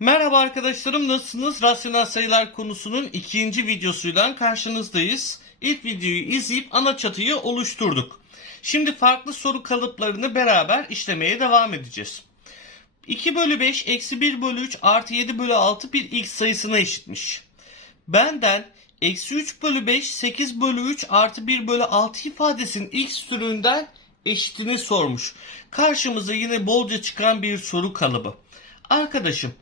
Merhaba arkadaşlarım nasılsınız? Rasyonel sayılar konusunun ikinci videosuyla karşınızdayız. İlk videoyu izleyip ana çatıyı oluşturduk. Şimdi farklı soru kalıplarını beraber işlemeye devam edeceğiz. 2 bölü 5 eksi 1 bölü 3 artı 7 bölü 6 bir x sayısına eşitmiş. Benden eksi 3 bölü 5 8 bölü 3 artı 1 bölü 6 ifadesinin x türünden eşitini sormuş. Karşımıza yine bolca çıkan bir soru kalıbı. Arkadaşım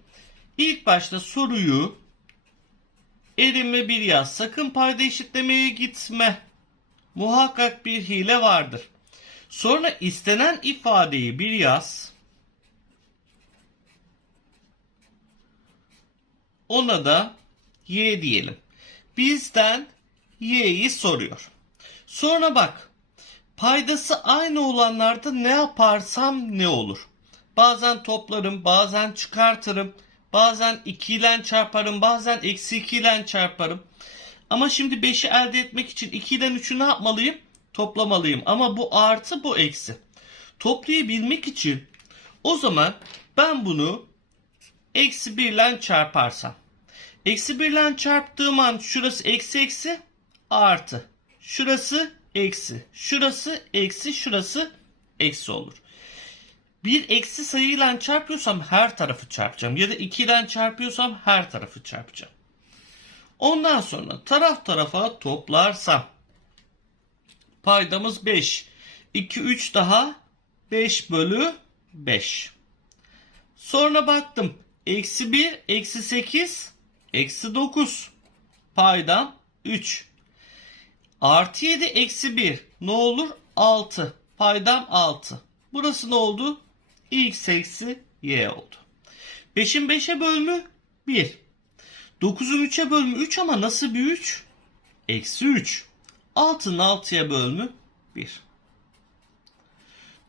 ilk başta soruyu elinme bir yaz. Sakın payda eşitlemeye gitme. Muhakkak bir hile vardır. Sonra istenen ifadeyi bir yaz. Ona da y diyelim. Bizden y'yi soruyor. Sonra bak. Paydası aynı olanlarda ne yaparsam ne olur? Bazen toplarım, bazen çıkartırım, bazen 2 ile çarparım, bazen eksi 2 ile çarparım. Ama şimdi 5'i elde etmek için 2 ile 3'ü ne yapmalıyım? Toplamalıyım. Ama bu artı bu eksi. Toplayabilmek için o zaman ben bunu eksi 1 ile çarparsam. Eksi 1 ile çarptığım an şurası eksi eksi artı. Şurası eksi. Şurası eksi. Şurası eksi olur. Bir eksi sayıyla çarpıyorsam her tarafı çarpacağım. Ya da 2 ile çarpıyorsam her tarafı çarpacağım. Ondan sonra taraf tarafa toplarsam paydamız 5. 2, 3 daha 5 bölü 5. Sonra baktım. Eksi 1, eksi 8, eksi 9. Paydam 3. Artı 7, eksi 1. Ne olur? 6. Paydam 6. Burası ne oldu? X eksi Y oldu. 5'in 5'e bölümü 1. 9'un 3'e bölümü 3 ama nasıl bir 3? Eksi 3. 6'nın 6'ya bölümü 1.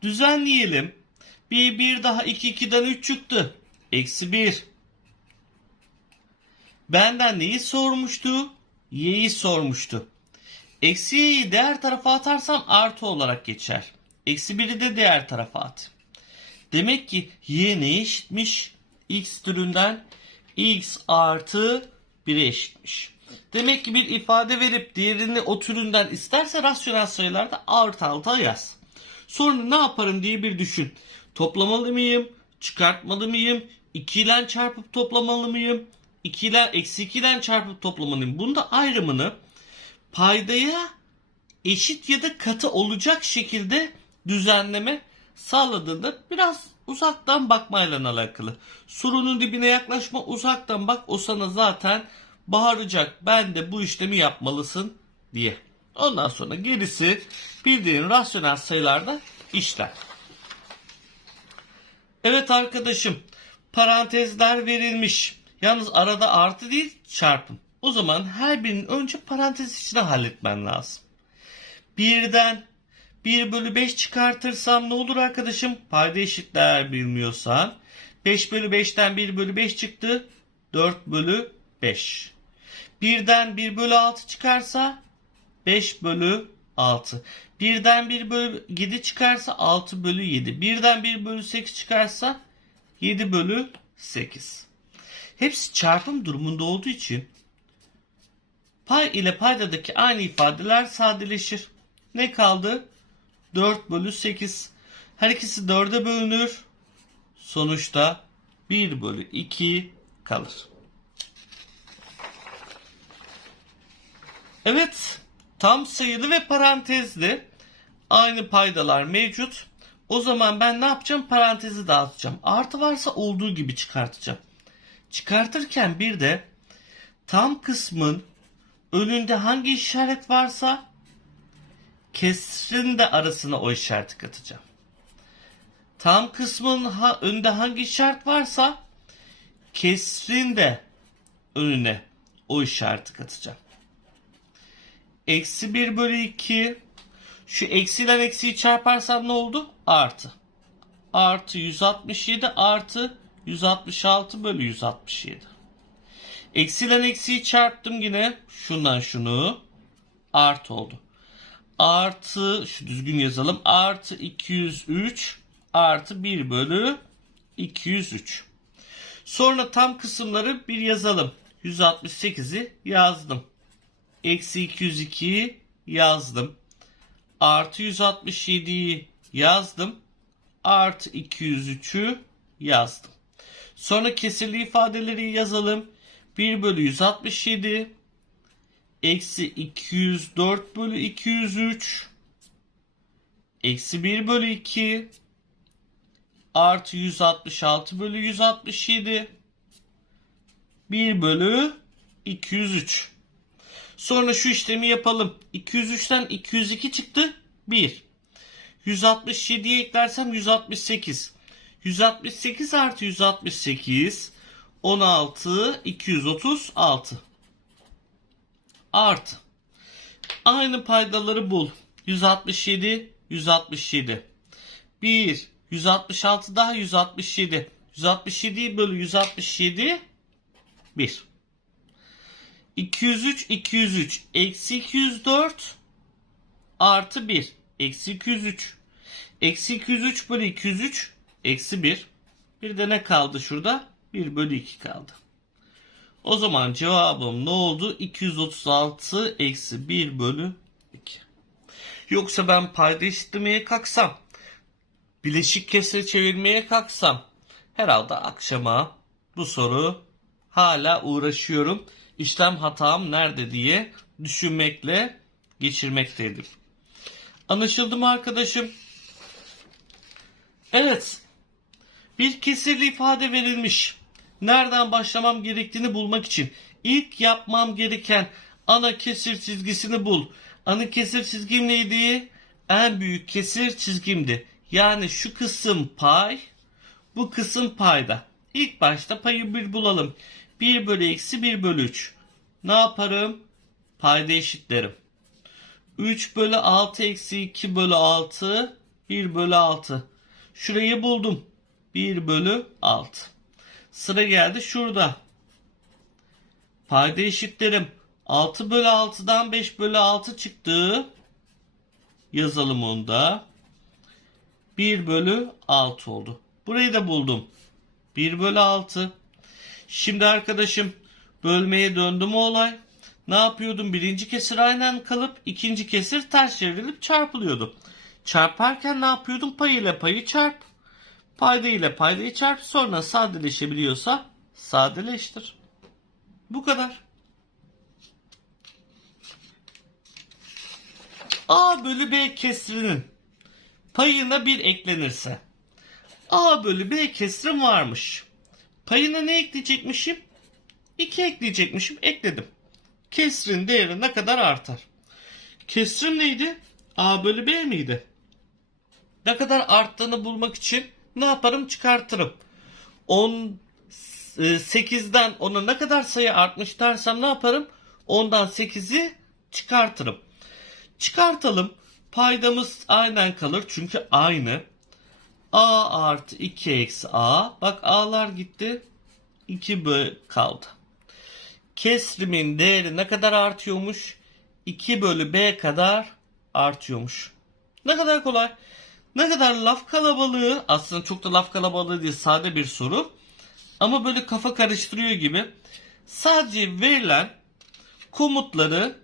Düzenleyelim. 1, 1 daha 2, 2'den 3 çıktı. Eksi 1. Benden neyi sormuştu? Y'yi sormuştu. Eksi y'yi diğer tarafa atarsam artı olarak geçer. Eksi 1'i de diğer tarafa at. Demek ki y neye eşitmiş? X türünden x artı 1'e eşitmiş. Demek ki bir ifade verip diğerini o türünden isterse rasyonel sayılarda artı alta yaz. Sonra ne yaparım diye bir düşün. Toplamalı mıyım? Çıkartmalı mıyım? 2 ile çarpıp toplamalı mıyım? 2 ile eksi 2 ile çarpıp toplamalıyım. Bunda ayrımını paydaya eşit ya da katı olacak şekilde düzenleme sağladığında biraz uzaktan bakmayla alakalı. Sorunun dibine yaklaşma uzaktan bak o sana zaten bağıracak. Ben de bu işlemi yapmalısın diye. Ondan sonra gerisi bildiğin rasyonel sayılarda işlem. Evet arkadaşım parantezler verilmiş. Yalnız arada artı değil çarpım. O zaman her birinin önce parantez içine halletmen lazım. Birden 1 bölü 5 çıkartırsam ne olur arkadaşım? Payda eşitler bilmiyorsan. 5 bölü 5'ten 1 bölü 5 çıktı. 4 bölü 5. Birden 1 bölü 6 çıkarsa 5 bölü 6. Birden 1 bölü 7 çıkarsa 6 bölü 7. Birden 1 bölü 8 çıkarsa 7 bölü 8. Hepsi çarpım durumunda olduğu için pay ile paydadaki aynı ifadeler sadeleşir. Ne kaldı? 4 bölü 8. Her ikisi 4'e bölünür. Sonuçta 1 bölü 2 kalır. Evet. Tam sayılı ve parantezli. Aynı paydalar mevcut. O zaman ben ne yapacağım? Parantezi dağıtacağım. Artı varsa olduğu gibi çıkartacağım. Çıkartırken bir de tam kısmın önünde hangi işaret varsa kesrin de arasına o işareti katacağım. Tam kısmın ha, önünde hangi işaret varsa kesrin de önüne o işareti katacağım. Eksi 1 bölü 2 şu eksilen eksiyi çarparsam ne oldu? Artı. Artı 167 artı 166 bölü 167. Eksilen eksiyi çarptım yine. Şundan şunu. Artı oldu. Artı şu düzgün yazalım. Artı 203 artı 1 bölü 203. Sonra tam kısımları bir yazalım. 168'i yazdım. Eksi 202'yi yazdım. Artı 167'yi yazdım. Artı 203'ü yazdım. Sonra kesirli ifadeleri yazalım. 1 bölü 167 eksi 204 bölü 203 eksi 1 bölü 2 artı 166 bölü 167 1 bölü 203 sonra şu işlemi yapalım. 203'ten 202 çıktı. 1 167'ye eklersem 168 168 artı 168 16 236 artı aynı paydaları bul. 167 167 1 166 daha 167 167 bölü 167 1 203 203 eksi 204 artı 1 eksi 203 eksi 203 bölü 203 eksi 1 bir de ne kaldı şurada? 1 bölü 2 kaldı. O zaman cevabım ne oldu? 236 eksi 1 bölü 2. Yoksa ben payda eşitlemeye kalksam, bileşik kesir çevirmeye kalksam, herhalde akşama bu soru hala uğraşıyorum. İşlem hatam nerede diye düşünmekle geçirmekteydim. Anlaşıldı mı arkadaşım? Evet. Bir kesirli ifade verilmiş. Nereden başlamam gerektiğini bulmak için ilk yapmam gereken ana kesir çizgisini bul. Ana kesir çizgim neydi? En büyük kesir çizgimdi. Yani şu kısım pay, bu kısım payda. İlk başta payı bir bulalım. 1 bölü eksi 1 bölü 3. Ne yaparım? Payda eşitlerim. 3 bölü 6 eksi 2 bölü 6 1 bölü 6. Şurayı buldum. 1 bölü 6. Sıra geldi şurada. Payda eşitlerim. 6 bölü 6'dan 5 bölü 6 çıktı. Yazalım onu da. 1 bölü 6 oldu. Burayı da buldum. 1 bölü 6. Şimdi arkadaşım bölmeye döndü mü olay? Ne yapıyordum? Birinci kesir aynen kalıp ikinci kesir ters çevrilip çarpılıyordu. Çarparken ne yapıyordum? Pay ile payı çarp. Payda ile paydayı çarp. Sonra sadeleşebiliyorsa sadeleştir. Bu kadar. A bölü B kesrinin payına 1 eklenirse A bölü B kesrim varmış. Payına ne ekleyecekmişim? 2 ekleyecekmişim. Ekledim. Kesrin değeri ne kadar artar? Kesrim neydi? A bölü B miydi? Ne kadar arttığını bulmak için ne yaparım? Çıkartırım. 10 8'den 10'a ne kadar sayı artmış dersem ne yaparım? 10'dan 8'i çıkartırım. Çıkartalım. Paydamız aynen kalır çünkü aynı. A artı 2 eksi A. Bak A'lar gitti. 2 bölü kaldı. Kesrimin değeri ne kadar artıyormuş? 2 bölü B kadar artıyormuş. Ne kadar kolay. Ne kadar laf kalabalığı aslında çok da laf kalabalığı değil sade bir soru. Ama böyle kafa karıştırıyor gibi. Sadece verilen komutları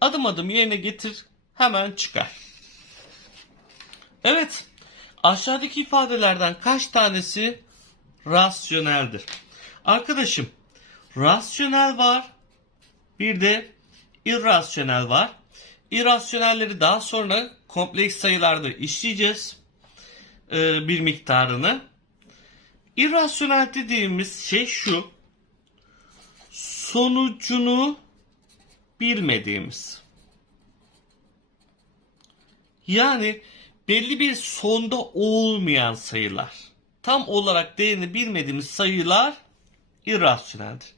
adım adım yerine getir hemen çıkar. Evet aşağıdaki ifadelerden kaç tanesi rasyoneldir? Arkadaşım rasyonel var bir de irrasyonel var. İrrasyonelleri daha sonra kompleks sayılarda işleyeceğiz ee, bir miktarını. İrrasyonel dediğimiz şey şu. Sonucunu bilmediğimiz. Yani belli bir sonda olmayan sayılar. Tam olarak değerini bilmediğimiz sayılar irrasyoneldir.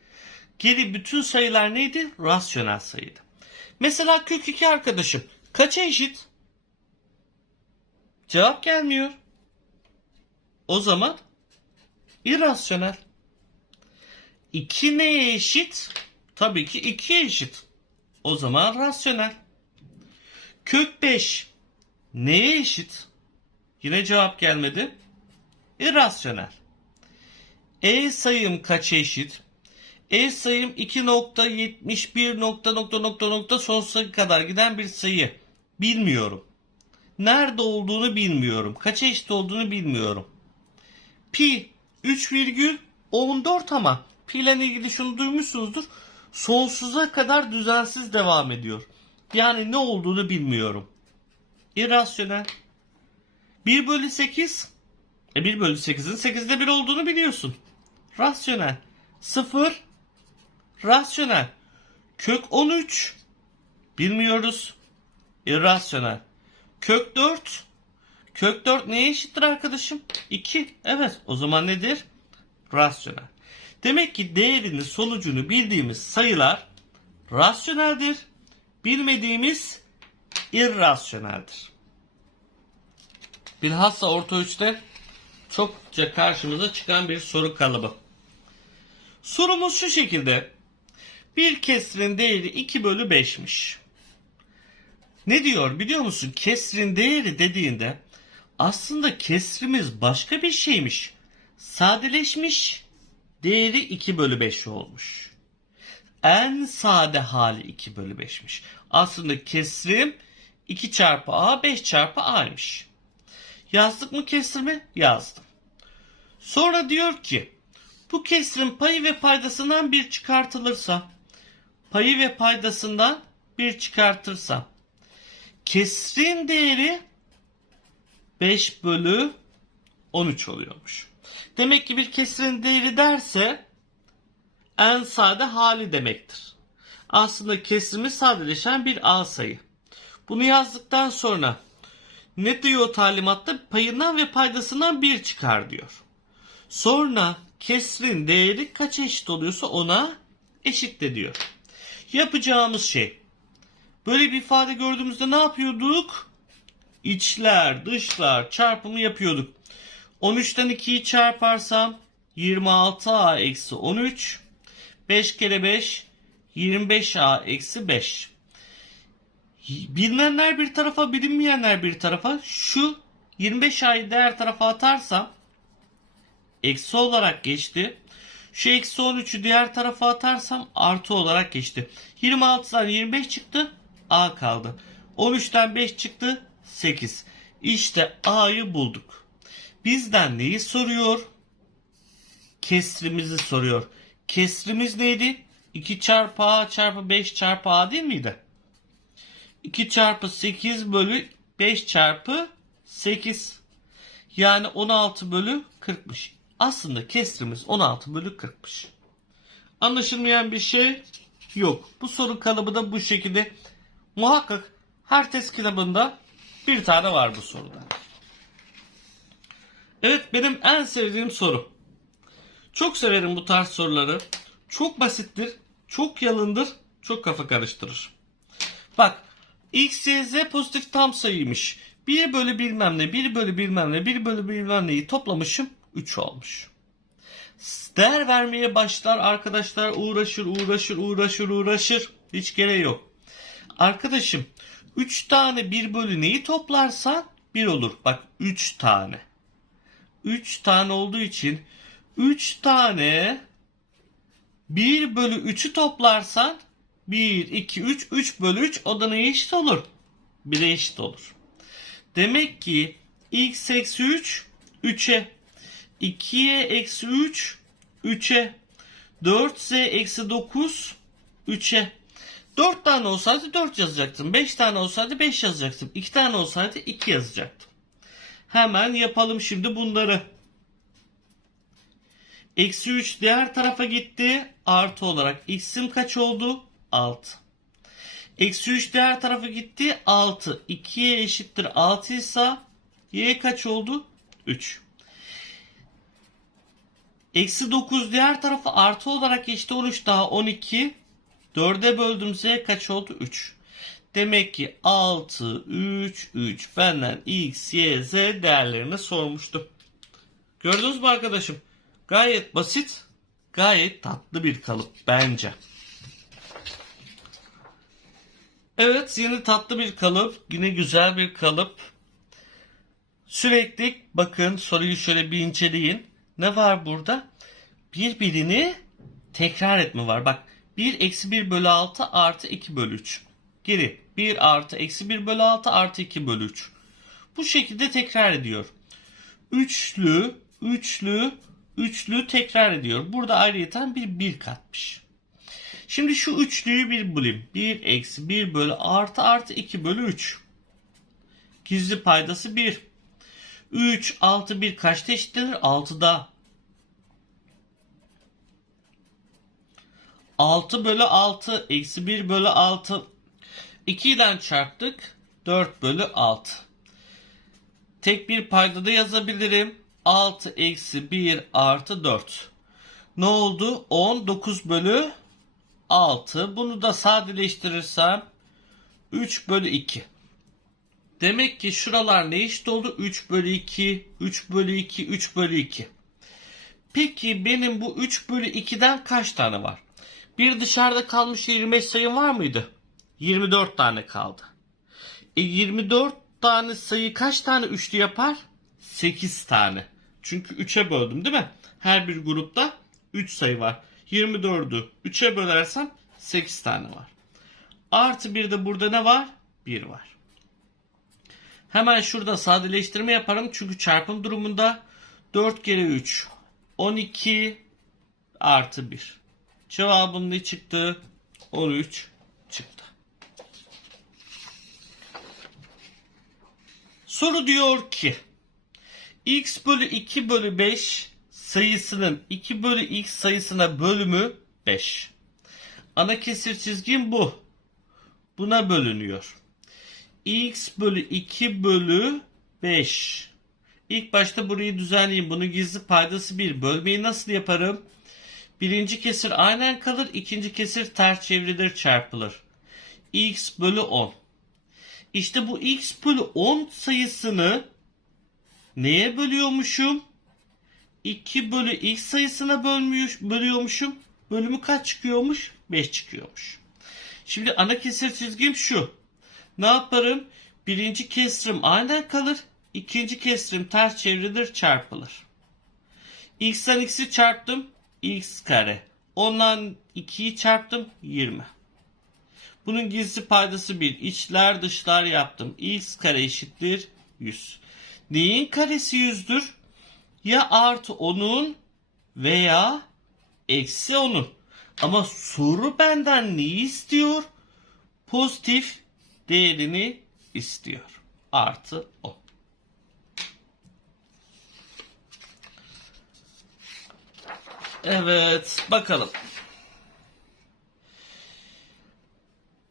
Geri bütün sayılar neydi? Rasyonel sayıydı. Mesela kök 2 arkadaşım kaça eşit? Cevap gelmiyor. O zaman irrasyonel. 2 neye eşit? Tabii ki 2'ye eşit. O zaman rasyonel. Kök 5 neye eşit? Yine cevap gelmedi. İrrasyonel. E sayım kaça eşit? E sayım 2.71 nokta nokta nokta nokta sonsuza kadar giden bir sayı. Bilmiyorum. Nerede olduğunu bilmiyorum. Kaça eşit olduğunu bilmiyorum. Pi 3,14 ama pi ile ilgili şunu duymuşsunuzdur. Sonsuza kadar düzensiz devam ediyor. Yani ne olduğunu bilmiyorum. İrrasyonel. 1 bölü 8. E 1 bölü 8'in 8'de 1 olduğunu biliyorsun. Rasyonel. 0. Rasyonel. Kök 13. Bilmiyoruz. İrrasyonel. Kök 4. Kök 4 neye eşittir arkadaşım? 2. Evet o zaman nedir? Rasyonel. Demek ki değerini sonucunu bildiğimiz sayılar rasyoneldir. Bilmediğimiz irrasyoneldir. Bilhassa orta üçte çokça karşımıza çıkan bir soru kalıbı. Sorumuz şu şekilde. Bir kesrin değeri 2 bölü 5'miş. Ne diyor biliyor musun? Kesrin değeri dediğinde aslında kesrimiz başka bir şeymiş. Sadeleşmiş. Değeri 2 bölü 5 olmuş. En sade hali 2 bölü 5'miş. Aslında kesrim 2 çarpı a 5 çarpı a'ymış. Yazdık mı kesrimi? Yazdım. Sonra diyor ki bu kesrin payı ve paydasından bir çıkartılırsa payı ve paydasından bir çıkartırsam kesrin değeri 5 bölü 13 oluyormuş. Demek ki bir kesrin değeri derse en sade hali demektir. Aslında kesrimi sadeleşen bir a sayı. Bunu yazdıktan sonra ne diyor talimatta? Payından ve paydasından 1 çıkar diyor. Sonra kesrin değeri kaç eşit oluyorsa ona eşit de diyor. Yapacağımız şey böyle bir ifade gördüğümüzde ne yapıyorduk? İçler, dışlar çarpımı yapıyorduk. 13'ten 2'yi çarparsam 26a eksi 13. 5 kere 5 25a eksi 5. Bilinenler bir tarafa bilinmeyenler bir tarafa şu 25a'yı diğer tarafa atarsam eksi olarak geçti. Şu eksi 13'ü diğer tarafa atarsam artı olarak geçti. 26'dan 25 çıktı. A kaldı. 13'ten 5 çıktı. 8. İşte A'yı bulduk. Bizden neyi soruyor? Kesrimizi soruyor. Kesrimiz neydi? 2 çarpı A çarpı 5 çarpı A değil miydi? 2 çarpı 8 bölü 5 çarpı 8. Yani 16 bölü 40'mış. Aslında kesrimiz 16 bölü 40'mış. Anlaşılmayan bir şey yok. Bu soru kalıbı da bu şekilde. Muhakkak her test kitabında bir tane var bu soruda. Evet benim en sevdiğim soru. Çok severim bu tarz soruları. Çok basittir, çok yalındır, çok kafa karıştırır. Bak x, y, z pozitif tam sayıymış. 1 bölü bilmem ne, 1 bölü bilmem ne, 1 bölü bilmem neyi toplamışım 3 olmuş. Değer vermeye başlar arkadaşlar uğraşır uğraşır uğraşır uğraşır. Hiç gereği yok. Arkadaşım 3 tane 1 bölü neyi toplarsan 1 olur. Bak 3 tane. 3 tane olduğu için 3 tane 1 bölü 3'ü toplarsan 1, 2, 3, 3 bölü 3 o da neye eşit olur? 1'e eşit olur. Demek ki x eksi 3 3'e 2'ye eksi 3 3'e 4z eksi 9 3'e 4 tane olsaydı 4 yazacaktım. 5 tane olsaydı 5 yazacaktım. 2 tane olsaydı 2 yazacaktım. Hemen yapalım şimdi bunları. Eksi 3 diğer tarafa gitti. Artı olarak x'im kaç oldu? 6. Eksi 3 diğer tarafa gitti. 6. 2'ye eşittir 6 ise y kaç oldu? 3. Eksi 9 diğer tarafa artı olarak geçti. 13 daha 12. 4'e böldüm z kaç oldu? 3. Demek ki 6, 3, 3 benden x, y, z değerlerini sormuştu. Gördünüz mü arkadaşım? Gayet basit, gayet tatlı bir kalıp bence. Evet yine tatlı bir kalıp, yine güzel bir kalıp. Sürekli bakın soruyu şöyle bir inceleyin. Ne var burada? birbirini tekrar etme var. Bak 1 eksi 1 bölü 6 artı 2 bölü 3. Geri 1 artı eksi 1 bölü 6 artı 2 bölü 3. Bu şekilde tekrar ediyor. Üçlü, üçlü, üçlü tekrar ediyor. Burada ayrıyeten bir 1 katmış. Şimdi şu üçlüyü bir bulayım. 1 eksi 1 bölü artı artı 2 bölü 3. Gizli paydası 1. 3, 6, 1 kaçta eşitlenir? 6'da. 6 bölü 6 eksi 1 bölü 6. 2 ile çarptık. 4 bölü 6. Tek bir paydada yazabilirim. 6 eksi 1 artı 4. Ne oldu? 19 bölü 6. Bunu da sadeleştirirsem 3 bölü 2. Demek ki şuralar ne eşit oldu? 3 bölü 2, 3 bölü 2, 3 bölü 2. Peki benim bu 3 bölü 2'den kaç tane var? Bir dışarıda kalmış 25 sayım var mıydı? 24 tane kaldı. E 24 tane sayı kaç tane üçlü yapar? 8 tane. Çünkü 3'e böldüm değil mi? Her bir grupta 3 sayı var. 24'ü 3'e bölersem 8 tane var. Artı bir de burada ne var? 1 var. Hemen şurada sadeleştirme yaparım. Çünkü çarpım durumunda 4 kere 3 12 artı 1. Cevabım ne çıktı? 13 çıktı. Soru diyor ki x bölü 2 bölü 5 sayısının 2 bölü x sayısına bölümü 5. Ana kesir çizgim bu. Buna bölünüyor. X bölü 2 bölü 5. İlk başta burayı düzenleyeyim. Bunun gizli paydası 1. Bölmeyi nasıl yaparım? Birinci kesir aynen kalır. ikinci kesir ters çevrilir çarpılır. x bölü 10. İşte bu x bölü 10 sayısını neye bölüyormuşum? 2 bölü x sayısına bölmüş, bölüyormuşum. Bölümü kaç çıkıyormuş? 5 çıkıyormuş. Şimdi ana kesir çizgim şu. Ne yaparım? Birinci kesrim aynen kalır. ikinci kesrim ters çevrilir çarpılır. x'ten x'i çarptım. x kare. Ondan 2'yi çarptım. 20. Bunun gizli paydası 1. İçler dışlar yaptım. x kare eşittir 100. Neyin karesi 100'dür? Ya artı 10'un veya eksi 10'un. Ama soru benden neyi istiyor? Pozitif değerini istiyor. Artı 10. Evet bakalım.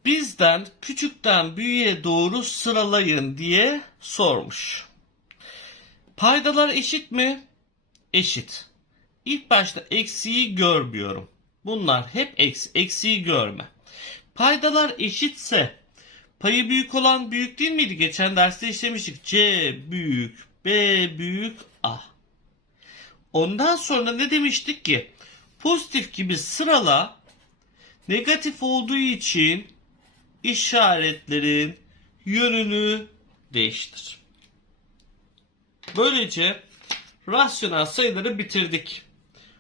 Bizden küçükten büyüğe doğru sıralayın diye sormuş. Paydalar eşit mi? Eşit. İlk başta eksiği görmüyorum. Bunlar hep eksi. Eksiği görme. Paydalar eşitse payı büyük olan büyük değil miydi? Geçen derste işlemiştik. C büyük, B büyük, A. Ondan sonra ne demiştik ki? Pozitif gibi sırala negatif olduğu için işaretlerin yönünü değiştir. Böylece rasyonel sayıları bitirdik.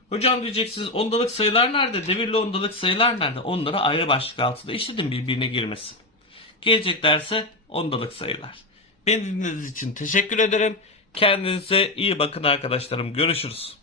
Hocam diyeceksiniz ondalık sayılar nerede? Devirli ondalık sayılar nerede? Onları ayrı başlık altında işledim birbirine girmesin. Gelecek derse ondalık sayılar. Beni dinlediğiniz için teşekkür ederim. Kendinize iyi bakın arkadaşlarım. Görüşürüz.